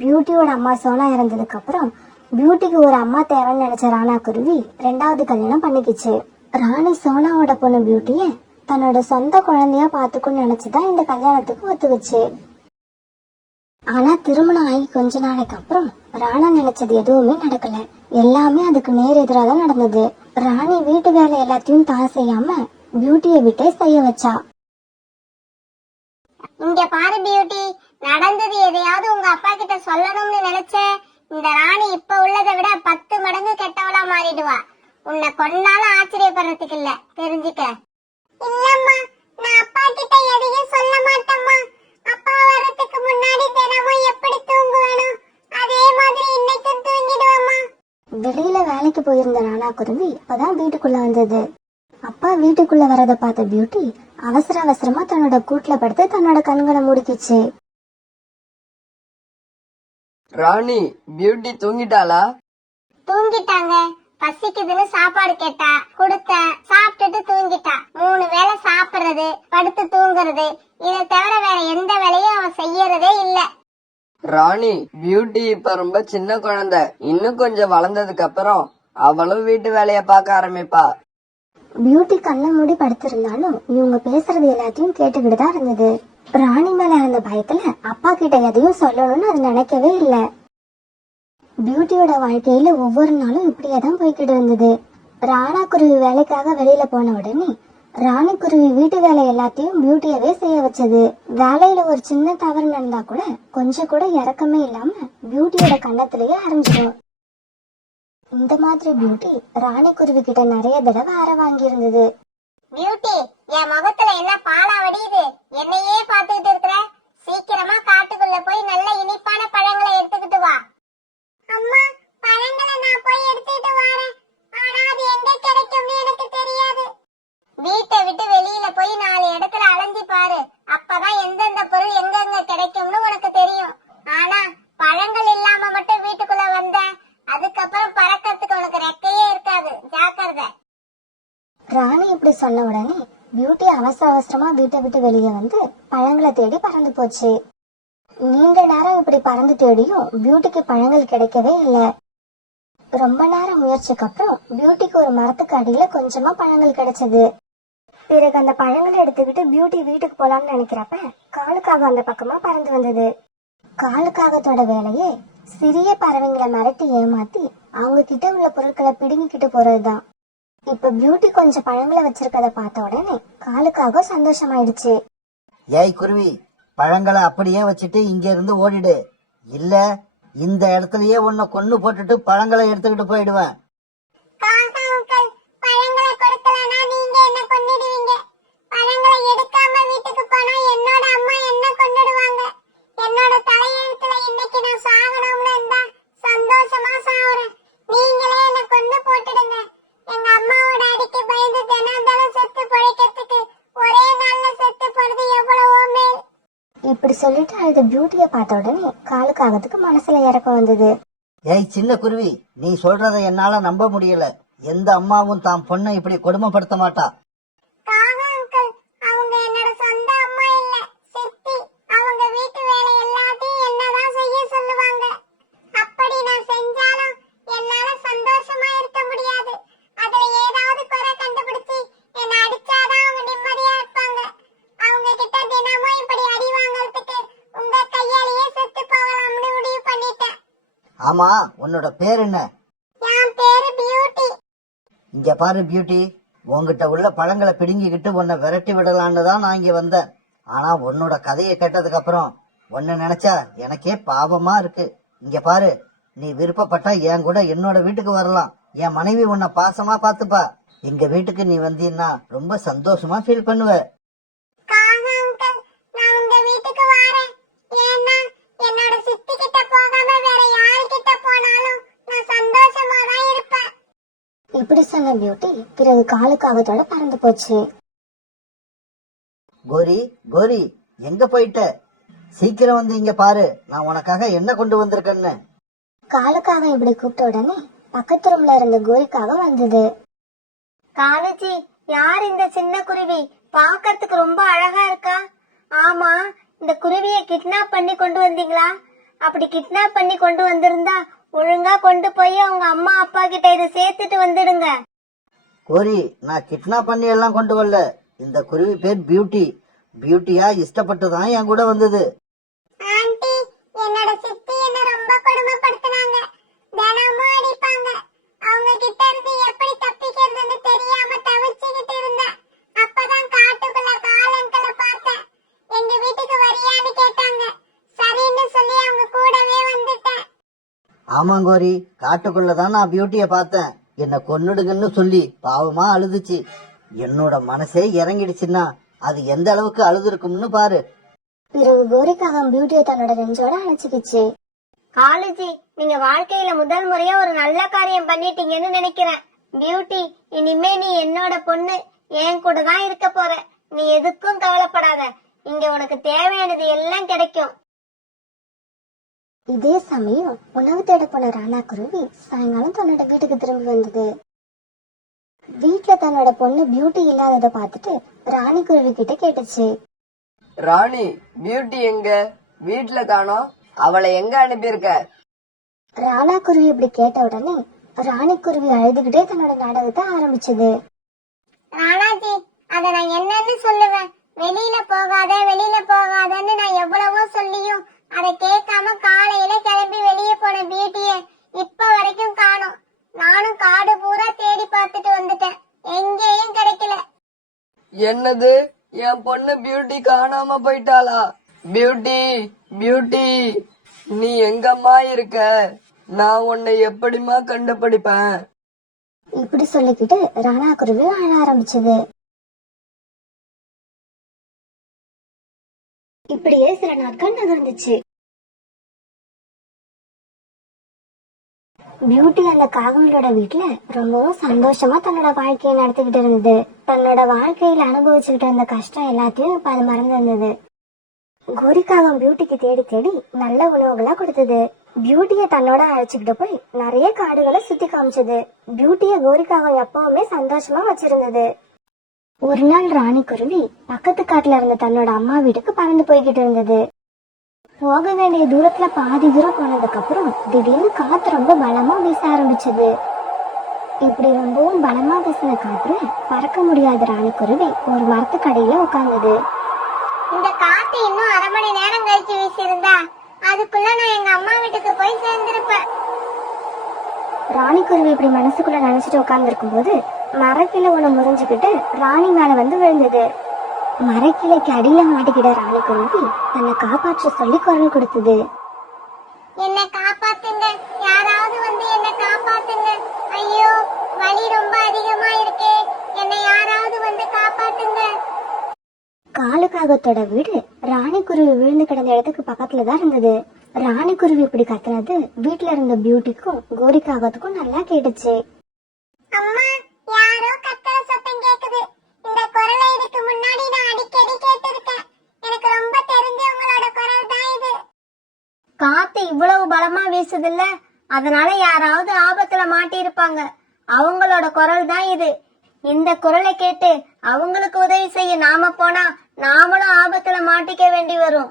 பியூட்டியோட அம்மா சோனா இறந்ததுக்கு அப்புறம் பியூட்டிக்கு ஒரு அம்மா தேவைன்னு நினைச்ச ராணா குருவி 2வது கல்யாணம் பண்ணிக்கிச்சு. ராணி சோனாவோட பொண்ணு பியூட்டிய தன்னோட சொந்த குழந்தையா பாத்துக்கணும்னு நினைச்சுதான் இந்த கல்யாணத்துக்கு ஒத்துக்குச்சு. ஆனா திருமணம் ஆகி கொஞ்ச நாளைக்கு அப்புறம் ராணா நினைச்சது எதுவுமே நடக்கல. எல்லாமே அதுக்கு நேர் எதிராக தான் நடந்தது. ராணி வீட்டு வேலை எல்லாத்தையும் தான் செய்யாம பியூட்டியை விட்டே செய்ய வச்சா. இங்க பாரு பியூட்டி, நடந்தது எதையாவது உங்க அப்பா கிட்ட சொல்லணும்னு நினைச்ச இந்த ராணி இப்ப உள்ளதை விட 10 மடங்கு கெட்டவளா மாறிடுவா. உன்னை கொன்னாலும் ஆச்சரியப்படுறதுக்கு இல்ல, தெரிஞ்சுக்க. இல்லம்மா, நான் அப்பா கிட்ட எதையும் சொல்ல மாட்டேம்மா. அப்பா வரதுக்கு முன்னாடி தினமும் எப்படி தூங்குவேனோ அதே மாதிரி இன்னைக்கும் தூங்கிடுவேம்மா. வெளியில வேலைக்கு போயிருந்த ராணா குருவி அப்பதான் வீட்டுக்குள்ள வந்தது. அப்பா வீட்டுக்குள்ள வரத பார்த்த பியூட்டி அவசர அவசரமா தன்னோட கூட்டுல படுத்து தன்னோட கண்களை முடிக்கிச்சு. ராணி, பியூட்டி தூங்கிட்டாளா? தூங்கிட்டாங்க. பசிக்குதுன்னு சாப்பாடு கேட்டா கொடுத்தேன், சாப்பிட்டுட்டு தூங்கிட்டா. 3 வேளை சாப்பிடுறது, படுத்து தூங்குறது, இதை தவிர வேற எந்த வேலையும் அவ செய்யறதே இல்ல. ராணி, பியூட்டி இப்ப ரொம்ப சின்ன குழந்தை. இன்னும் கொஞ்சம் வளர்ந்ததுக்கு அப்புறம் அவளும் வீட்டு வேலைய பார்க்க ஆரம்பிப்பா. பியூட்டி கண்ணை மூடி படுத்திருந்தாலும் இவங்க பேசுறது எல்லாத்தையும் கேட்டுக்கிட்டு தான் இருந்தது. ராணி மேல இருந்த பயத்துல அப்பா கிட்ட எதையும் சொல்லணும்னு அது நினைக்கவே இல்ல. பியூட்டியோட வாழ்க்கையில ஒவ்வொரு நாளும் இப்படியேதான் போய்கிட்டு இருந்தது. ராணா குருவி வேலைக்காக வெளியில போன உடனே ராணி குருவி வீட்டு வேலை எல்லாத்தையும் பியூட்டியவே செய்ய வச்சது. வேலையில ஒரு சின்ன தவறு நடந்தா கூட கொஞ்சம் கூட இறக்கமே இல்லாம பியூட்டியோட கண்ணத்திலேயே அரைஞ்சிடும். இந்த மாதிரி பியூட்டி ராணி குருவி கிட்ட நிறைய தடவை அற வாங்கி இருந்தது. பியூட்டி, என் முகத்துல என்ன பாலா வடியுது? என்னையே பாத்துக்கிட்டு இருக்கிற? சீக்கிரமா காட்டுக்குள்ள போய் நல்ல இனிப்பான பழங்களை எடுத்துக்கிட்டு வா. அம்மா, பழங்களை நான் போய் எடுத்துட்டு வரேன். ஆனா அது எங்க கிடைக்கும்னு எனக்கு தெரியாது. வீட்டை விட்டு வெளியில போய் 4 இடத்துல அலைஞ்சி பாரு. அப்பதான் எந்தெந்த பொருள் எங்கெங்க கிடைக்கும்னு உனக்கு தெரியும். ஆனா பழங்கள் இல்லாம மட்டும் வீட்டுக்குள்ள வந்த அதுக்கப்புறம் பறக்கிறதுக்கு உனக்கு ரெக்கையே இருக்காது. ஜாக்கிரதை. ராணி இப்படி சொன்ன உடனே பியூட்டி அவசர அவசரமா வீட்டை விட்டு வெளியே வந்து பழங்களை தேடி பறந்து போச்சு. நீண்ட நேரம் இப்படி பறந்து தேடியும் பியூட்டிக்கு பழங்கள் கிடைக்கவே இல்லை. ரொம்ப நேரம் முயற்சிக்கு அப்புறம் பியூட்டிக்கு ஒரு மரத்துக்கு அடியில கொஞ்சமா பழங்கள் கிடைச்சது. பிறகு அந்த பழங்களை எடுத்துக்கிட்டு பியூட்டி வீட்டுக்கு போலாம்னு நினைக்கிறப்ப காலுக்காக அந்த பக்கமா பறந்து வந்தது. காலுக்காகத்தோட வேலையே சிறிய பறவைங்களை மிரட்டி ஏமாத்தி அவங்க கிட்ட உள்ள பொருட்களை பிடுங்கிக்கிட்டு போறதுதான். இப்ப பியூட்டி கொஞ்சம் பழங்களை வச்சிருக்கத பார்த்த உடனே காலுக்காக சந்தோஷமாயிடுச்சு. ஏய் குருவி, பழங்களை அப்படியே வச்சுட்டு இங்க இருந்து ஓடிடு. இல்ல இந்த இடத்துலயே உன்னை கொன்னு போட்டுட்டு பழங்களை எடுத்துக்கிட்டு போயிடுவேன். பழங்களை கொடுக்கலனா நீங்க என்ன கொன்னிடுவீங்க. பழங்களை எடுக்காம வீட்டுக்கு போனா என்னோட அம்மா என்ன கொன்னிடுவாங்க. என்னோட தலையெழுத்துல இன்னைக்கு நான் சாகணும்னு இருந்தா சந்தோஷமா சாவுறேன். நீங்களே என்ன கொன்னு போட்டுடுங்க. எங்க அம்மாவோட அடிக்கு பயந்து தினம் செத்து பொழைக்கிறதுக்கு ஒரே நாள்ல செத்து போறது எவ்வளவோ மேல். இப்படி சொல்லிட்டு அழுத பியூட்டிய பார்த்த உடனே காலுக்காகத்துக்கு மனசுல இறக்கம் வந்தது. ஏய் சின்ன குருவி, நீ சொல்றத என்னால நம்ப முடியல. எந்த அம்மாவும் தாம் பொண்ணை இப்படி கொடுமைப்படுத்த மாட்டா. அவங்க என்னோட சொந்த அம்மா இல்ல, சித்தி. அவங்க வீட்டு வேலை எல்லாத்தையும் என்னதான் செய்ய சொல்லுவாங்க. அப்படி நான் செஞ்சாலும் என்னால சந்தோஷமா இருக்க முடியாது. அதுல ஏதாவது குறை கண்டுபிடிச்சு என்ன அடிச்சாதான் அவங்க நிம்மதியா இருப்பாங்க. அவங்க கிட்ட தினமும் இப்படி அடி வாங்கறதுக்கு உங்க கையாலேயே செத்து போகலாம்னு முடிவு பண்ணிட்டேன். ஆமா, உன்னோட பேர் என்ன? என் பேரு பியூட்டி. இங்க பாரு பியூட்டி, உன்கிட்ட உள்ள பழங்களை பிடுங்கிக்கிட்டு உன்னை விரட்டி விடலான்னு தான் நான் இங்க வந்தேன். ஆனா உன்னோட கதையை கேட்டதுக்கு அப்புறம் உன்னை நினைச்சா எனக்கே பாவமா இருக்கு. இங்க பாரு, நீ விருப்பப்பட்டா என் கூட என்னோட வீட்டுக்கு வரலாம். என் மனைவி உன்னை பாசமா பாத்துப்பா. எங்க வீட்டுக்கு நீ வந்தீன்னா ரொம்ப சந்தோஷமா ஃபீல் பண்ணுவ. நான் உங்க வீட்டுக்கு வரேன். ஏன்னா என்னோட சித்தி கிட்ட போகாம வேற யாரு கிட்ட போனாலும் நான் சந்தோஷமா தான் இருப்பேன். இப்படி சொன்ன பியூட்டி பிறகு காலுக்காகத்தோட பறந்து போச்சு. கோரி, கோரி, எங்க போயிட்ட? சீக்கிரம் வந்து இங்க பாரு, நான் உனக்காக என்ன கொண்டு வந்திருக்கேன்னு. காலுக்காக இப்படி கூப்பிட்ட உடனே பக்கத்து ரூம்ல இருந்த கோரிக்காக வந்தது. காலேஜி, யார் இந்த சின்ன குருவி? பாக்கிறதுக்கு ரொம்ப அழகா இருக்கா. ஆமா, இந்த குருவியை கிட்னாப் பண்ணி கொண்டு வந்தீங்களா? அப்படி கிட்னாப் பண்ணி கொண்டு வந்திருந்தா ஒழுங்கா கொண்டு போய் அவங்க அம்மா அப்பா கிட்ட இதை சேர்த்துட்டு வந்துடுங்க. கோரி, நான் கிட்னாப் பண்ணி எல்லாம் கொண்டு வரல. இந்த குருவி பேர் பியூட்டி. பியூட்டியா இஷ்டப்பட்டு தான் என் கூட வந்தது. ஆண்டி, என்னோட சித்தி என்ன ரொம்ப கொடுமைப்படுத்துனாங்க. தினமும் அடிப்பாங்க. அவங்க கிட்ட இருந்து எப்படி தப்பிக்கிறதுன்னு தெரியாம தவிச்சுக்கிட்டு இருந்தேன். அப்பதான் காட்டுக்குள்ள காலங்களை பார்த்தேன். எங்க வீட்டுக்கு வரியான்னு கேட்டாங்க. சரின்னு சொல்லி அவங்க கூடவே வந்துட்டேன். ஆமாங்கோரி, காட்டுக்குள்ளதான் நான் பியூட்டிய பார்த்தேன். என்ன கொன்னுடுங்கன்னு சொல்லி பாவமா அழுதுச்சு. என்னோட மனசே இறங்கிடுச்சுன்னா அது எந்த அளவுக்கு அழுதுருக்கும்னு பாரு. பிறகு கோரிக்காகம் பியூட்டியை தன்னோட நெஞ்சோட அணைச்சிக்கிச்சு. காலேஜி, நீங்க வாழ்க்கையில முதல் முறையா ஒரு நல்ல காரியம் பண்ணிட்டீங்கன்னு நினைக்கிறேன். பியூட்டி, இனிமே நீ என்னோட பொண்ணு. என் கூட தான் இருக்க போற. நீ எதுக்கும் கவலைப்படாத. இங்க உனக்கு தேவையானது எல்லாம் கிடைக்கும். இதே சமயம் உணவு தேட போன ராணா குருவி சாயங்காலம் தன்னோட வீட்டுக்கு திரும்பி வந்தது. வீட்டுல தன்னோட பொண்ணு பியூட்டி இல்லாததை பார்த்துட்டு ராணி குருவி கிட்ட கேட்டுச்சு. ராணி, பியூட்டி எங்க? வீட்டுல காணோம். அவளை எங்க அனுப்பியிருக்க? ராணா குருவி இப்படி கேட்ட உடனே ராணி குருவி அழுதுகிட்டே தன்னோட நாடகத்தை ஆரம்பிச்சது. ராணாஜி, அத நான் என்னன்னு சொல்லுவேன்? வெளியில போகாதன்னு நான் எவ்வளவோ சொல்லியும் அதை கேட்காம காலையில கிளம்பி வெளியே போன பியூட்டிய இப்ப வரைக்கும் காணோம். நானும் காடு பூரா தேடி பார்த்துட்டு வந்துட்டேன். எங்கேயும் கிடைக்கல. என்னது? என் பொண்ணு பியூட்டி காணாம போயிட்டாளா? பியூட்டி, பியூட்டி, நீ எங்கம்மா இருக்க? நான் உன்னை எப்படிமா கண்டுபிடிப்பேன்? இப்படி சொல்லிக்கிட்டு ராணா குருவி அழ ஆரம்பிச்சது. இப்படியே சில நாட்கள் நகர்ந்துச்சு. பியூட்டி அந்த காகங்களோட வீட்டுல ரொம்பவும் சந்தோஷமா தன்னோட வாழ்க்கையை நடத்திக்கிட்டு இருந்தது. தன்னோட வாழ்க்கையில அனுபவிச்சுக்கிட்டு இருந்த கஷ்டம் எல்லாத்தையும் இப்ப அது மறந்து இருந்தது. கோரிக்காகம் பியூட்டிக்கு தேடி தேடி நல்ல உணவுகளா கொடுத்தது. பியூட்டிய தன்னோட அழைச்சுக்கிட்டு போய் நிறைய காடுகளை சுத்தி காமிச்சது. பியூட்டிய கோரிக்காகம் எப்பவுமே சந்தோஷமா வச்சிருந்தது. ஒரு நாள் ராணி குருவி பக்கத்து காட்டுல இருந்த தன்னோட அம்மா வீட்டுக்கு பறந்து போய்கிட்டு இருந்தது. போக வேண்டிய தூரத்துல பாதி தூரம் போனதுக்கு அப்புறம் திடீர்னு காத்து ரொம்ப பலமா வீச ஆரம்பிச்சது. இப்படி ரொம்பவும் பலமா வீசின காத்துல பறக்க முடியாத ராணி குருவி ஒரு மரத்துக்கடியில உட்கார்ந்தது. இந்த காத்து இன்னும் 1/2 மணி நேரம் கழிச்சு வீசியிருந்தா அதுக்குள்ள நான் எங்க அம்மா வீட்டுக்கு போய் சேர்ந்திருப்பேன். ராணி குருவி இப்படி மனசுக்குள்ள நினைச்சிட்டு உட்கார்ந்து இருக்கும் போது மரக்கிளை ஒண்ணு முறிஞ்சுக்கிட்டு ராணி மேல வந்து விழுந்தது. மரக்கிளைக்கு அடியில மாட்டிக்கிட்ட ராணி குருவி தன்னை காப்பாற்ற சொல்லி குரல் கொடுத்தது. என்னை காப்பாத்துங்க, யாராவது வந்து என்னை காப்பாத்துங்க. ஐயோ, வலி ரொம்ப அதிகமா இருக்கே. என்னை யாராவது வந்து காப்பாத்துங்க. காலுக்காகத்தோட வீடு ராணி குருவி விழுந்து கிடந்த இடத்துக்கு பக்கத்துலதான் இருந்தது. ராணி குருவி இப்படி கத்துனது வீட்டுல இருந்த பியூட்டிக்கும் கோரிக்காகத்துக்கும் நல்லா கேட்டுச்சு. அம்மா, யாரோ கத்துற சத்தம் கேக்குது. இந்த குரலை இதுக்கு முன்னாடி நான் அடிக்கடி கேட்டிருக்கேன். எனக்கு ரொம்ப தெரிஞ்சவங்களோட குரல் தான் இது. காத்து இவ்வளவு பலமா வீசுதுல்ல, அதனால யாராவது ஆபத்துல மாட்டி இருப்பாங்க. அவங்களோட குரல் தான் இது. இந்த குரலை கேட்டு அவங்களுக்கு உதவி செய்ய நாம போனா நாமளும் ஆபத்துல மாட்டிக்க வேண்டி வரும்.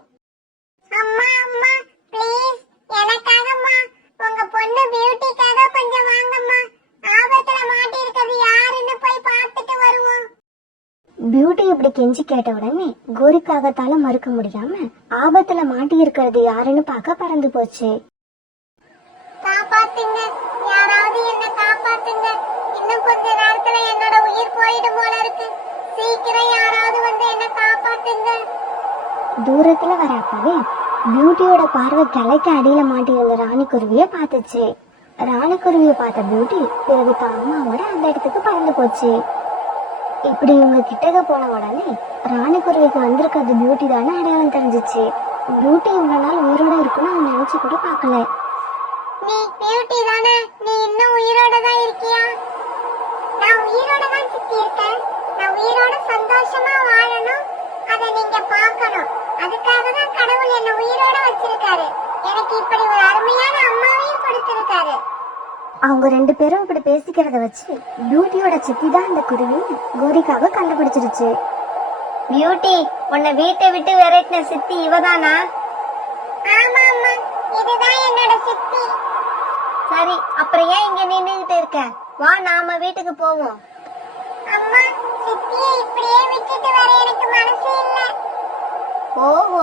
அம்மா, அம்மா, ப்ளீஸ் எனக்காகம்மா, உங்க பொண்ணு பியூட்டிக்காக கொஞ்சம் வாங்கம்மா. ஆபத்துல மாட்டி இருக்கிறது யாருன்னு போய் பார்த்துட்டு வருவோம். பியூட்டி இப்படி கெஞ்சி கேட்ட உடனே கோரிக்காகத்தால மறுக்க முடியாம ஆபத்துல மாட்டி இருக்கிறது யாருன்னு பார்க்க பறந்து போச்சு. காப்பாத்துங்க, யாராவது என்ன காப்பாத்துங்க. இன்னும் கொஞ்ச நேரத்துல என்னோட உயிர் போயிடும் போல இருக்கு. சீக்கிரம் யாராவது வந்து என்ன காப்பாத்துங்க. தூரத்துல வர அப்பவே பியூட்டியோட பார்வை கிளைக்கு அடியில மாட்டியிருந்த ராணி குருவிய பார்த்துச்சு. ராணி குருவிய பார்த்த பியூட்டி பிறகு தான் அம்மாவோட அந்த இடத்துக்கு பறந்து போச்சு. இப்படி இவங்க கிட்டக்க போன உடனே ராணி குருவிக்கு வந்திருக்கிறது பியூட்டி தானே அடையாளம் தெரிஞ்சிச்சு. பியூட்டி இவ்வளவு நாள் உயிரோட இருக்குன்னு அவன் நினைச்சு கூட பார்க்கல. நீ பியூட்டி தானே? நீ இன்னும் உயிரோட தான் இருக்கியா? நான் உயிரோட தான் சித்தி இருக்கேன். நான் உயிரோட சந்தோஷமா வாழணும், அதை நீங்க பார்க்கணும். அதுக்காக தான் கடவுள் என்ன உயிரோட வச்சிருக்காரு. எனக்கு இப்படி ஒரு அருமையான அம்மாவையும் கொடுத்திருக்காரு. அவங்க 2 பேரும் இப்படி பேசிக்கிறத வச்சு பியூட்டியோட சித்தி தான் அந்த குருவின்னு கோரிக்காக கண்டுபிடிச்சிருச்சு. பியூட்டி, உன்னை வீட்டை விட்டு விரட்டின சித்தி இவதானா? ஆமா அம்மா, இதுதான் என்னோட சித்தி. சரி, அப்புறம் ஏன் இங்க நின்னுகிட்டு இருக்க? வா, நாம வீட்டுக்கு போவோம். அம்மா, சித்தியை இப்படியே விட்டுட்டு வர எனக்கு மனசு இல்ல. ஓஹோ,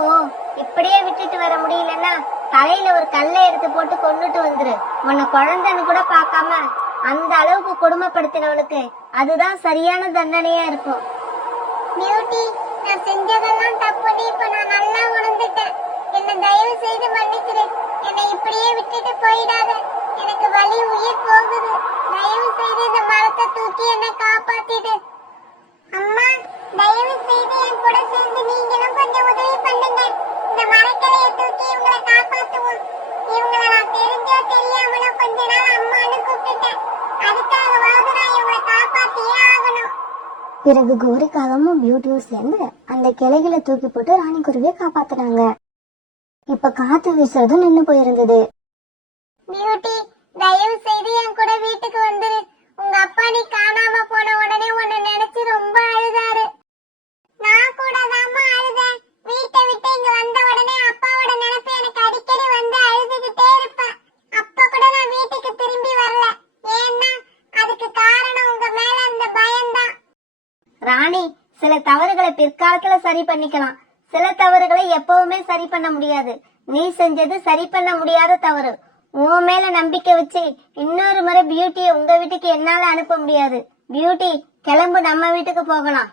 இப்படியே விட்டுட்டு வர முடியலன்னா தலையில ஒரு கல்லை எடுத்து போட்டு கொன்னுட்டு வந்துரு. உன்னை குழந்தைன்னு கூட பார்க்காம அந்த அளவுக்கு கொடுமைப்படுத்தினவளுக்கு அதுதான் சரியான தண்டனையா இருக்கும். பியூட்டி, நான் செஞ்சதெல்லாம் தப்புன்னு இப்ப நான் நல்லா உணர்ந்துட்டேன். என்ன தயவு செய்து மன்னிச்சிடு. என்னை இப்படியே விட்டுட்டு போயிடாத. எனக்கு வலி உயிர் போகுது. தயவு செய்து இந்த மரத்தை தூக்கி என்னை காப்பாத்திடு. அம்மா, தயவு செய்து என் கூட சேர்ந்து நீங்களும் கொஞ்சம் உதவி பண்ணுங்க. இந்த மரக்கலையை தூக்கி இவங்களை காப்பாத்துவோம். இவங்களை நான் தெரிஞ்சோ தெரியாமலோ கொஞ்ச நாள் அம்மான்னு கூப்பிட்டுட்டேன். அதுக்காகவாவது நான் இவங்களை காப்பாத்தியே ஆகணும். பிறகு கோரிக்காகவும் பியூட்டியும் சேர்ந்து அந்த கிளைகளை தூக்கி போட்டு ராணிக்குருவியை காப்பாத்துனாங்க. இப்ப காத்து வீசுறதும் நின்னு போயிருந்தது. பியூட்டி, தயவு செய்து என் கூட வீட்டுக்கு வந்துரு. உங்க அப்பா நீ காணாம போன உடனே உன்னை நினைச்சு ரொம்ப அழுதாரு. நான் கூட தாமா அழுதேன். வீட்டை விட்டு இங்க வந்த உடனே அப்பாவோட நினைப்பு எனக்கு அடிக்கடி வந்து அழுதுகிட்டே இருப்பேன். அப்ப கூட நான் வீட்டுக்கு திரும்பி வரல. ஏன்னா அதுக்கு காரணம் உங்க மேல அந்த பயம்தான். ராணி, சில தவறுகளை பிற்காலத்துல சரி பண்ணிக்கலாம். சில தவறுகளை எப்பவுமே சரி பண்ண முடியாது. நீ செஞ்சது சரி பண்ண முடியாத தவறு. உன் மேல நம்பிக்கை வச்சு இன்னொரு முறை பியூட்டியை உங்க வீட்டுக்கு என்னால அனுப்ப முடியாது. பியூட்டி, கிளம்பு, நம்ம வீட்டுக்கு போகலாம்.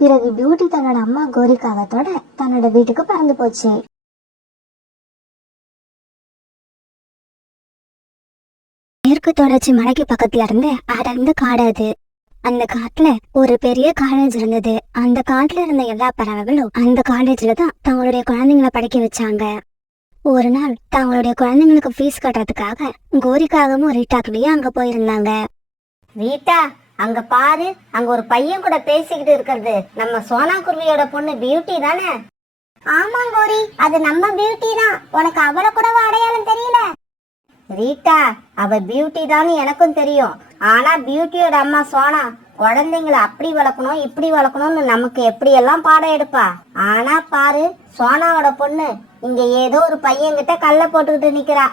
பிறகு பியூட்டி தன்னோட அம்மா கோரிக்காகத்தோட தன்னோட வீட்டுக்கு பறந்து போச்சு. மேற்கு தொடர்ச்சி மலைக்கு பக்கத்துல இருந்து அடர்ந்த காடு அது. அந்த காட்டுல ஒரு பெரிய காலேஜ் இருந்தது. அந்த காட்டுல இருந்த எல்லா பறவைகளும் அந்த காலேஜ்ல தான் தங்களுடைய குழந்தைங்களை படிக்க வச்சாங்க. ஒரு நாள் தங்களுடைய குழந்தைங்களுக்கு ஃபீஸ் கட்டுறதுக்காக கோரிக்காகவும் ரீட்டாக்குலயும் அங்க போயிருந்தாங்க. ரீட்டா, அங்க பாரு, அங்க ஒரு பையன் கூட பேசிக்கிட்டு இருக்கிறது நம்ம சோனா குருவியோட பொண்ணு பியூட்டி தானே? ஆமா கோரி, அது நம்ம பியூட்டி தான். உனக்கு அவளை கூட அடையாளம் தெரியல? ரீட்டா, அவ பியூட்டி தான் எனக்கும் தெரியும். ஆனா பியூட்டியோட அம்மா சோனா குழந்தைங்களை அப்படி வளர்க்கணும் இப்படி வளர்க்கணும்னு நமக்கு எப்படி எல்லாம் பாடம் எடுப்பா. ஆனா பாரு, சோனாவோட பொண்ணு இங்க ஏதோ ஒரு பையன்கிட்ட கல்ல போட்டுக்கிட்டு நிக்கிறா.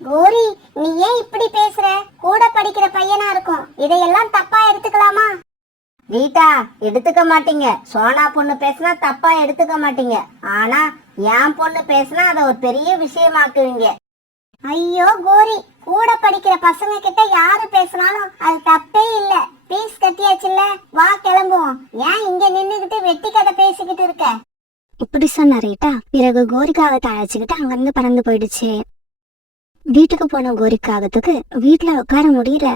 கோரி, நீ ஏன் இப்படி பேசுற? கூட படிக்கிற பையனா இருக்கும். இதையெல்லாம் தப்பா எடுத்துக்கலாமா? ரீட்டா, எடுத்துக்க மாட்டீங்க. சோனா பொண்ணு பேசினா தப்பா எடுத்துக்க மாட்டீங்க. ஆனா என் பொண்ணு பேசினா அதை ஒரு பெரிய விஷயமாக்குவீங்க. ஐயோ கோரி, கூட படிக்கிற பசங்க கிட்ட யாரு பேசினாலும் அது தப்பே இல்ல. பீஸ் கட்டியாச்சுல்ல, வா கிளம்புவோம். ஏன் இங்க நின்னுகிட்டு வெட்டி கதை பேசிக்கிட்டு இருக்க? இப்படி சொன்ன ரீட்டா பிறகு கோரிக்காகத்தை அழைச்சுக்கிட்டு அங்கிருந்து பறந்து போயிடுச்சு. வீட்டுக்கு போன கோரிக்காகத்துக்கு வீட்டுல உட்கார முடியல.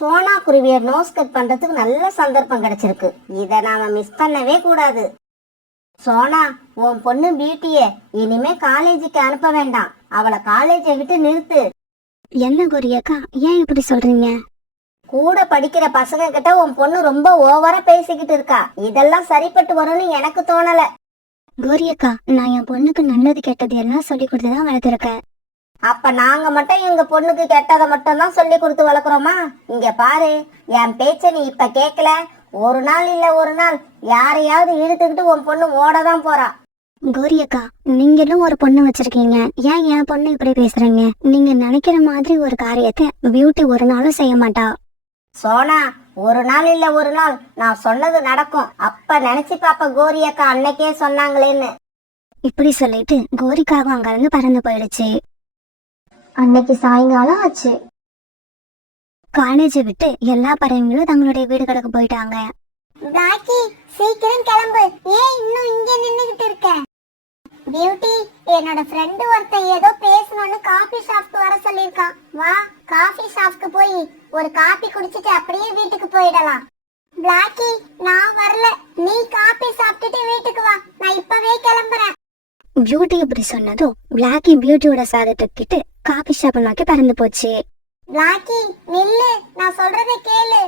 சோனா குருவிய நோஸ் கட் பண்றதுக்கு நல்ல சந்தர்ப்பம் கிடைச்சிருக்கு. இத நாம மிஸ் பண்ணவே கூடாது. சோனா, உன் பொண்ணு பியூட்டிய இனிமே காலேஜுக்கு அனுப்ப வேண்டாம். அவளை காலேஜை விட்டு நிறுத்து. என்ன கோரியக்கா, ஏன் இப்படி சொல்றீங்க? கூட படிக்கிற பசங்க கிட்ட உன் பொண்ணு ரொம்ப ஓவரா பேசிக்கிட்டு இருக்கா. இதெல்லாம் சரிப்பட்டு வரும்னு எனக்கு தோணல. கோரியக்கா, நான் என் பொண்ணுக்கு நல்லது கெட்டது எல்லாம் சொல்லி கொடுத்துதான் வளர்த்துருக்கேன். அப்ப நாங்க மட்டும் எங்க பொண்ணுக்கு கெட்டதை மட்டும் தான் சொல்லி கொடுத்து வளர்க்குறோமா? இங்க பாரு, என் பேச்ச நீ இப்ப கேக்கல, ஒரு நாள் இல்ல ஒரு நாள் யாரையாவது இழுத்துக்கிட்டு உன் பொண்ணு ஓடதான் போறா. கோரியக்கா, நீங்களும் ஒரு பொண்ணு வச்சிருக்கீங்க. ஏன் என் பொண்ணு இப்படி பேசுறீங்க? நீங்க நினைக்கிற மாதிரி ஒரு காரியத்தை பியூட்டி ஒரு நாளும் செய்ய மாட்டா. சோனா, ஒரு நாள் இல்ல ஒரு நாள் நான் சொன்னது நடக்கும். அப்ப நினைச்சு பாப்ப கோரியக்கா அன்னைக்கே சொன்னாங்களேன்னு. இப்படி சொல்லிட்டு கோரிக்காக அங்க இருந்து பறந்து போயிடுச்சு. அன்னைக்கு சாயங்காலம் ஆச்சு. காலேஜை விட்டு எல்லா பறவைங்களும் தங்களுடைய வீடுகளுக்கு போயிட்டாங்க. பிளாக்கி, சீக்கிரம் கிளம்பு. ஏன் இன்னும் இங்க நின்னுகிட்டு இருக்க? பியூட்டி, என்னோட ஃப்ரெண்டு ஒருத்தன் ஏதோ பேசணும்னு காபி ஷாப்க்கு வர சொல்லிருக்கான். வா, காபி ஷாப்க்கு போய் ஒரு காபி குடிச்சிட்டு அப்படியே வீட்டுக்கு போயிடலாம். பிளாக்கி, நான் வரல. நீ காபி சாப்பிட்டுட்டு வீட்டுக்கு வா. நான் இப்பவே கிளம்புறேன். பியூட்டி இப்படி சொன்னதும் பிளாக்கி பியூட்டியோட சாதத்தை தூக்கிட்டு காபி ஷாப் நோக்கி பறந்து போச்சு. பிளாக்கி, நில்லு, நான் சொல்றதை கேளு.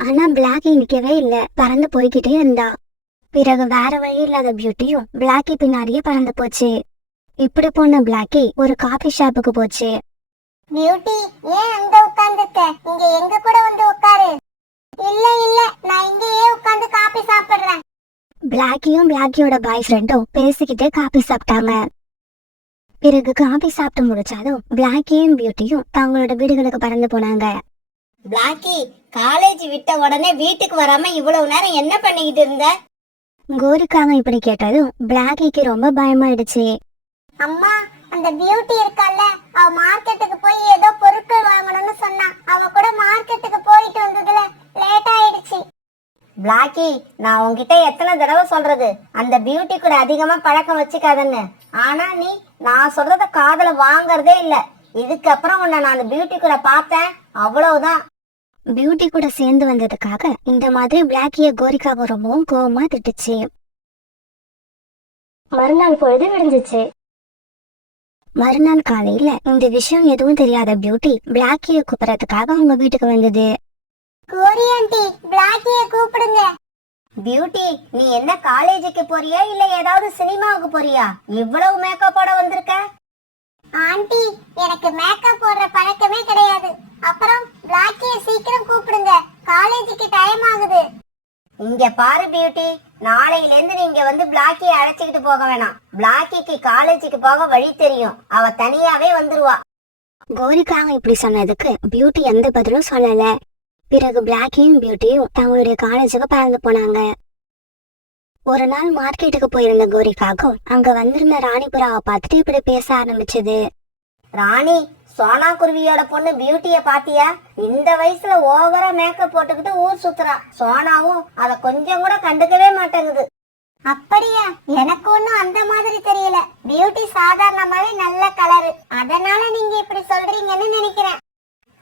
ஆனா பிளாக்கி நிக்கவே இல்ல, பறந்து போய்கிட்டே இருந்தா. பிறகு வேற வழி இல்லாத பியூட்டியும் பிளாக்கி பின்னாடியே பறந்து போச்சு. இப்படி போன பிளாக்கி ஒரு காபி ஷாப்புக்கு போச்சு. பியூட்டி, ஏன் அங்க உட்கார்ந்துட்ட? இங்க எங்க கூட வந்து உட்காரு. இல்ல இல்ல, நான் இங்கேயே உட்கார்ந்து காபி சாப்பிடுறேன். பிளாக்கியும் பிளாக்கியோட பாய் ஃப்ரெண்டும் பேசிக்கிட்டே காபி சாப்பிட்டாங்க. பிறகு காபி சாப்பிட்டு முடிச்சாலும் பிளாக்கியும் பியூட்டியும் தங்களோட வீடுகளுக்கு பறந்து போனாங்க. பிளாக்கி, காலேஜ் விட்ட உடனே வீட்டுக்கு வராம இவ்வளவு நேரம் என்ன பண்ணிக்கிட்டு இருந்த? கோரிக்காக இப்படி கேட்டதும் பிளாக்கிக்கு ரொம்ப பயமாயிடுச்சு. அம்மா, அந்த பியூட்டி இருக்கால, அவ மார்க்கெட்டுக்கு போய் ஏதோ பொருட்கள் வாங்கணும்னு சொன்னா. அவ கூட மார்க்கெட்டுக்கு போயிட்டு வந்ததுல லேட் ஆயிடுச்சு. பிளாக்கி, நான் உன்கிட்ட எத்தனை தடவை சொல்றது அந்த பியூட்டி கூட அதிகமா பழக்கம் வச்சுக்காதன்னு. ஆனா நீ நான் சொல்றத காதுல வாங்கறதே இல்ல. இதுக்கப்புறம் உன்னை நான் அந்த பியூட்டி கூட பார்த்தேன், அவ்வளவுதான். பியூட்டி கூட சேர்ந்து வந்ததுக்காக இந்த மாதிரி பிளாக்கிய கோரிக்காக ரொம்பவும் கோவமா திட்டுச்சு. மறுநாள் பொழுது விடிஞ்சிச்சு. மறுநாள் காலையில இந்த விஷயம் எதுவும் தெரியாத பியூட்டி பிளாக்கிய கூப்பிடறதுக்காக அவங்க வீட்டுக்கு வந்தது. கோரி ஆண்டி, பிளாக்கிய கூப்பிடுங்க. பியூட்டி, நீ என்ன காலேஜுக்கு போறியா இல்ல ஏதாவது சினிமாவுக்கு போறியா? இவ்வளவு மேக்கப்போட வந்திருக்க? ஆண்டி, எனக்கு மேக்கப் போடுற பழக்கமே கிடையாது. அப்புறம் பிளாக்கிய சீக்கிரம் கூப்பிடுங்க, காலேஜுக்கு டைம் ஆகுது. இங்க பாரு பியூட்டி, நாளையில இருந்து நீங்க வந்து பிளாக்கிய அழைச்சிக்கிட்டு போக வேணாம். பிளாக்கிக்கு காலேஜுக்கு போக வழி தெரியும், அவ தனியாவே வந்துருவா. கோரிக்காக இப்படி சொன்னதுக்கு பியூட்டி எந்த பதிலும் சொல்லல. பிறகு பிளாக்கியும் பியூட்டியும் தங்களுடைய காலேஜுக்கு பறந்து போனாங்க. ஒரு நாள் மார்க்கெட்டுக்கு போயிருந்த கோரிக்காகவும் அங்க வந்திருந்த ராணிபுராவை பார்த்துட்டு இப்படி பேச ஆரம்பிச்சது. ராணி, சோனா குருவியோட பொண்ணு பியூட்டிய பாத்தியா? இந்த வயசுல ஓவரா மேக்கப் போட்டுக்கிட்டு ஊர் சுத்துறா. சோனாவும் அத கொஞ்சம் கூட கண்டுக்கவே மாட்டேங்குது. அப்படியா? எனக்கு ஒண்ணும் அந்த மாதிரி தெரியல. பியூட்டி சாதாரணமாவே நல்ல கலரு, அதனால நீங்க இப்படி சொல்றீங்கன்னு நினைக்கிறேன்.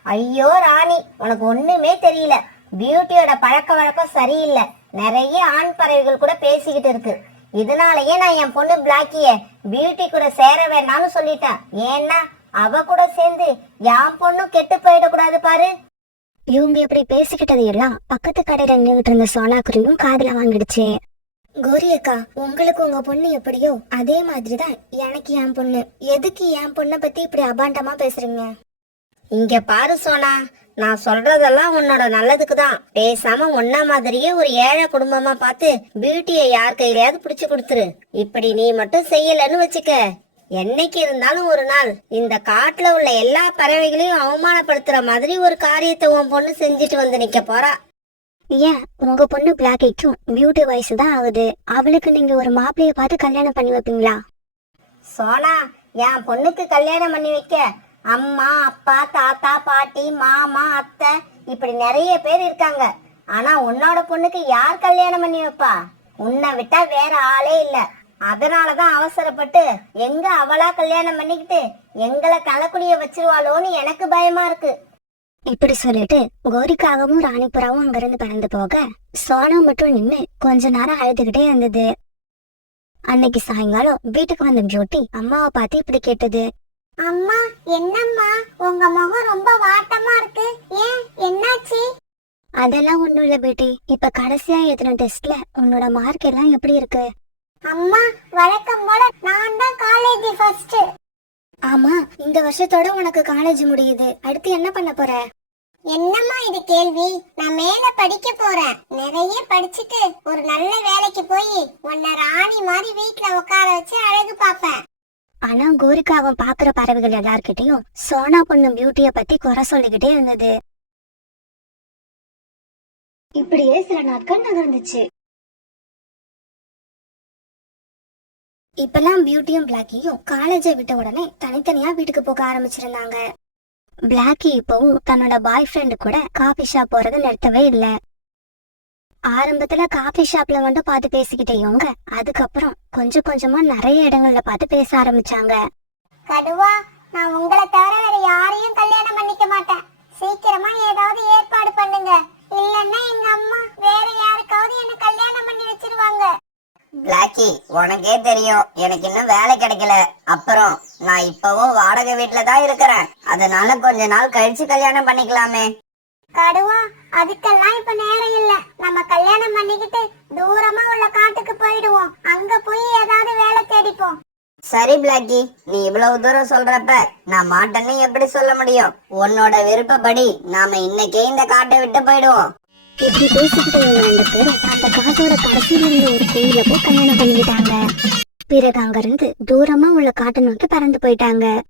ஐயோ ராணி, உனக்கு ஒண்ணுமே தெரியல. பியூட்டியோட பழக்க வழக்கம் சரியில்லை. நிறைய ஆண் பறவைகள் கூட பேசிக்கிட்டு இருக்கு. இதனாலயே நான் என் பொண்ணு பிளாக்கிய பியூட்டி கூட சேர வேண்டாம்னு சொல்லிட்டேன். ஏன்னா அவ கூட சேர்ந்து என் பொண்ணும் கெட்டு போயிடக்கூடாது பாரு. இவங்க இப்படி பேசிக்கிட்டது எல்லாம் பக்கத்து கடையில நின்றுட்டு இருந்த சோனா குருவியும் காதுல வாங்கிடுச்சு. கோரி அக்கா, உங்களுக்கு உங்க பொண்ணு எப்படியோ அதே மாதிரிதான் எனக்கு என் பொண்ணு. எதுக்கு என் பொண்ணை பத்தி இப்படி அபாண்டமா பேசுறீங்க? இங்க பாரு சோனா, நான் சொல்றதெல்லாம் உன்னோட நல்லதுக்கு தான். பேசாம ஒன்ன மாதிரியே ஒரு ஏழை குடும்பமா பார்த்து பியூட்டிய யார் கையிலயாவது பிடிச்சு கொடுத்துரு. இப்படி நீ மட்டும் செய்யலன்னு வச்சுக்க, என்னைக்கு இருந்தாலும் ஒரு நாள் இந்த காட்டுல உள்ள எல்லா பறவைகளையும் அவமானப்படுத்துற மாதிரி ஒரு காரியத்தை உன் பொண்ணு செஞ்சுட்டு வந்து நிக்க போறா. ஏன் உங்க பொண்ணு பிளாக்கிக்கும் பியூட்டி வயசு தான் ஆகுது. அவளுக்கு நீங்க ஒரு மாப்பிள்ளைய பார்த்து கல்யாணம் பண்ணி வைப்பீங்களா? சோனா, என் பொண்ணுக்கு கல்யாணம் பண்ணி வைக்க அம்மா, அப்பா, தாத்தா, பாட்டி, மாமா, அத்தை இப்படி நிறைய பேர் இருக்காங்க. ஆனா உன்னோட பொண்ணுக்கு யார் கல்யாணம் பண்ணி வைப்பா? உன்னை விட்டா வேற ஆளே இல்ல. அதனாலதான் அவசரப்பட்டு எங்க அவளா கல்யாணம் பண்ணிக்கிட்டு எங்களை தலைக்குடிய வச்சிருவாளோன்னு எனக்கு பயமா இருக்கு. இப்படி சொல்லிட்டு கோரிக்காகவும் ராணிபுராவும் அங்கிருந்து பறந்து போக சோனா மட்டும் நின்னு கொஞ்ச நேரம் அழுதுகிட்டே இருந்தது. அன்னைக்கு சாயங்காலம் வீட்டுக்கு வந்த பியூட்டி அம்மாவை பார்த்து இப்படி கேட்டது. அம்மா, என்னம்மா உங்க முகம் ரொம்ப வாட்டமா இருக்கு, ஏன் என்னாச்சு? அதெல்லாம் ஒண்ணும் இல்ல பேட்டி. இப்ப கடைசியா எழுதின டெஸ்ட்ல உன்னோட மார்க் எல்லாம் எப்படி இருக்கு? அம்மா, வழக்கம் போல நான் தான் காலேஜ் ஃபர்ஸ்ட். ஆமா, இந்த வருஷத்தோட உனக்கு காலேஜ் முடியுது. அடுத்து என்ன பண்ண போற? என்னம்மா இது கேள்வி? நான் மேல படிக்க போறேன். நிறைய படிச்சுட்டு ஒரு நல்ல வேலைக்கு போய் உன்னை ராணி மாதிரி வீட்டுல உட்கார வச்சு அழகு பாப்பேன். ஆனா கோரிக்காவும் பாக்குற பறவைகள் எல்லார்கிட்டையும் சோனா பொண்ணு பியூட்டிய பத்தி குறை சொல்லிக்கிட்டே இருந்தது. இப்படியே சில நாட்கள் நகர்ந்துச்சு. இப்பெல்லாம் பியூட்டியும் பிளாக்கியும் காலேஜை விட்ட உடனே தனித்தனியா வீட்டுக்கு போக ஆரம்பிச்சிருந்தாங்க. பிளாக்கி இப்பவும் தன்னோட பாய் ஃப்ரெண்டு கூட காபி ஷாப் போறதை நிறுத்தவே இல்ல. ஆரம்பத்துல காபி ஷாப்ல மட்டும் பார்த்து பேசிக்கிட்டே இவங்க அதுக்கப்புறம் கொஞ்சம் கொஞ்சமா நிறைய இடங்கள்ல பார்த்து பேச ஆரம்பிச்சாங்க. கடுவா, நான் உங்களை தவிர வேற யாரையும் கல்யாணம் பண்ணிக்க மாட்டேன். சீக்கிரமா ஏதாவது ஏற்பாடு பண்ணுங்க, இல்லன்னா எங்க அம்மா வேற யாருக்காவது என்ன கல்யாணம் பண்ணி வச்சிருவாங்க. பிளாக்கி, உனக்கே தெரியும் எனக்கு இன்னும் வேலை கிடைக்கல. அப்புறம் நான் இப்பவும் வாடகை வீட்டுல தான் இருக்கிறேன். அதனால கொஞ்ச நாள் கழிச்சு கல்யாணம் பண்ணிக்கலாமே. கடுவா, அதுக்கெல்லாம் இப்ப நேரம் இல்ல. நம்ம கல்யாணம் பண்ணிக்கிட்டு தூரமா உள்ள காட்டுக்கு போயிடுவோம். அங்க போய் ஏதாவது வேலை தேடிப்போம். சரி பிளாக்கி, நீ இவ்வளவு தூரம் சொல்றப்ப நான் மாட்டேன்னு எப்படி சொல்ல முடியும்? உன்னோட விருப்பப்படி நாம இன்னைக்கே இந்த காட்டை விட்டு போயிடுவோம். இப்படி பேசிக்கிட்டு இவங்க 2 பேரும் அந்த காட்டோட கடைசியில இருந்த ஒரு கோயில போய் கல்யாணம் பண்ணிக்கிட்டாங்க. பிறகு அங்கிருந்து தூரமா உள்ள காட்டை நோக்கி பறந்து போயிட்டாங்க.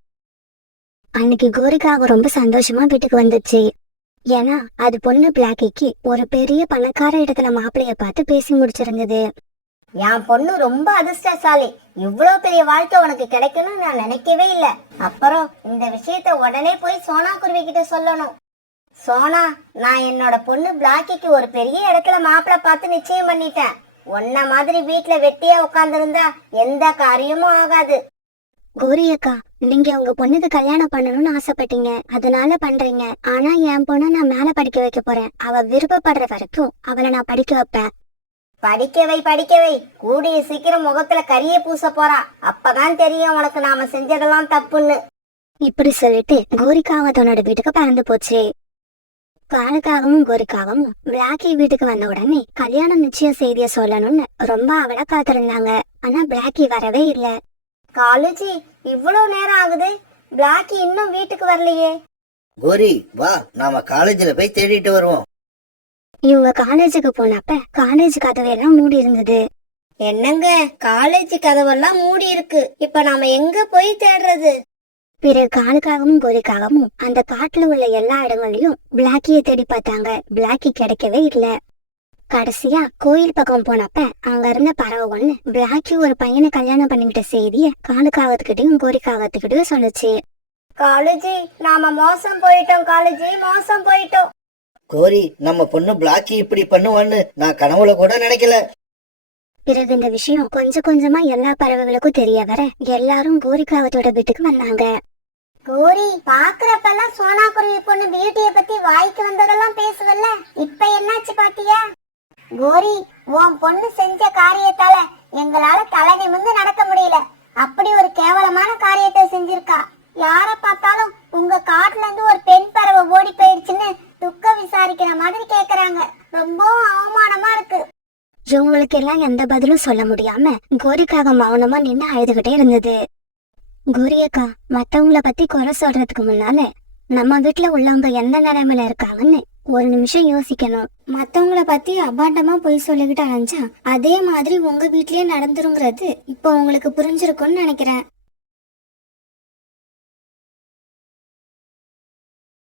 அன்னைக்கு கோரிக்காக ரொம்ப சந்தோஷமா வீட்டுக்கு வந்துச்சு. ஏன்னா அது பொண்ணு பிளாக்கிக்கு ஒரு பெரிய பணக்கார இடத்துல மாப்பிளைய பார்த்து பேசி முடிச்சிருந்தது. என் பொண்ணு ரொம்ப அதிர்ஷ்டசாலி. இவ்வளவு பெரிய வாழ்க்கை உனக்கு கிடைக்கணும்னு நான் நினைக்கவே இல்ல. அப்புறம் இந்த விஷயத்த உடனே போய் சோனா குருவி கிட்ட சொல்லணும். சோனா, நான் என்னோட பொண்ணு பிளாக்கிக்கு ஒரு பெரிய இடத்துல மாப்பிள்ளை பார்த்து நிச்சயம் பண்ணிட்டேன். உன்ன மாதிரி வீட்டுல வெட்டியா உட்கார்ந்திருந்தா எந்த காரியமும் ஆகாது. கோரி அக்கா, நீங்க உங்க பொண்ணுக்கு கல்யாணம் பண்ணணும்னு ஆசைப்பட்டீங்க, அதனால பண்றீங்க. ஆனா என் பொண்ணை நான் மேல படிக்க வைக்க போறேன். அவ விருப்பப்படுற வரைக்கும் அவளை நான் படிக்க வைப்பேன். படிக்க வை. கூடிய சீக்கிரம் முகத்துல கரிய பூச போறா. அப்பதான் தெரியும் உனக்கு நாம செஞ்சதெல்லாம் தப்புன்னு. இப்படி சொல்லிட்டு கோரிக்காக தன்னோட வீட்டுக்கு பறந்து போச்சு. காலுக்காகவும் கோரிக்காகவும் பிளாக்கி வீட்டுக்கு வந்த உடனே கல்யாணம் நிச்சய செய்திய சொல்லணும்னு ரொம்ப அவளை காத்திருந்தாங்க. ஆனா பிளாக்கி வரவே இல்ல. காலேஜி, இவ்வளவு நேரம் ஆகுது, பிளாக்கி இன்னும் வீட்டுக்கு வரலையே. கோரி வா, நாம காலேஜ்ல போய் தேடிட்டு வருவோம். இவங்க காலேஜுக்கு போனப்ப காலேஜ் கதவையெல்லாம் மூடி இருந்தது. என்னங்க, காலேஜ் கதவெல்லாம் மூடி இருக்கு. இப்ப நாம எங்க போய் தேடுறது? பிறகு காலுக்காகவும் கோரிக்காகவும் அந்த காட்டுல உள்ள எல்லா இடங்களையும் பிளாக்கிய தேடி பார்த்தாங்க. பிளாக்கி கிடைக்கவே இல்ல. கடைசியா கோயில் பக்கம் போனப்ப அங்க இருந்த பறவை ஒண்ணு பிளாக்கி ஒரு பையனை கல்யாணம் பண்ணிக்கிட்ட செய்திய காலுக்காகத்துக்கிட்டையும் கோரிக்காகத்துக்கிட்டையும் சொல்லுச்சு. காலேஜி, நாம மோசம் போயிட்டோம். காலேஜி, மோசம் போயிட்டோம். கோரி, நம்ம பொண்ணு பிளாக்கி இப்படி பண்ணுவான்னு நான் கனவுல கூட நினைக்கல. பிறகு இந்த விஷயம் கொஞ்சம் கொஞ்சமா எல்லா பறவைகளுக்கும் தெரிய வர எல்லாரும் கோரிக்காகத்தோட வீட்டுக்கு வந்தாங்க. கோரி, பாக்குறப்பெல்லாம் சோனா குருவி பொண்ணு பியூட்டிய பத்தி வாய்க்கு வந்ததெல்லாம் பேசுவல்ல, இப்ப என்னாச்சு பாத்தியா? கோரி, உன் பொண்ணு செஞ்ச காரியத்தால எங்களால தலை நிமிர்ந்து நடக்க முடியல. அப்படி ஒரு கேவலமான காரியத்தை செஞ்சிருக்கா. யார பார்த்தாலும் உங்க காட்டுல இருந்து ஒரு பெண் பறவை ஓடி போயிடுச்சுன்னு துக்க விசாரிக்கிற மாதிரி கேக்குறாங்க. ரொம்ப அவமானமா இருக்கு. இவங்களுக்கு எல்லாம் எந்த பதிலும் சொல்ல முடியாம கோரிக்காக மௌனமா நின்னு அழுதுகிட்டே இருந்தது. கோரியக்கா, மத்தவங்கள பத்தி குறை சொல்றதுக்கு முன்னால நம்ம வீட்டுல உள்ளவங்க எந்த நிலைமையில இருக்காங்கன்னு ஒரு நிமிஷம் யோசிக்கணும். மத்தவங்கள பத்தி அபாண்டமா போய் சொல்லிக்கிட்டு அலைஞ்சா அதே மாதிரி உங்க வீட்லயே நடந்துருங்கிறது இப்ப உங்களுக்கு புரிஞ்சிருக்கும்னு நினைக்கிறேன்.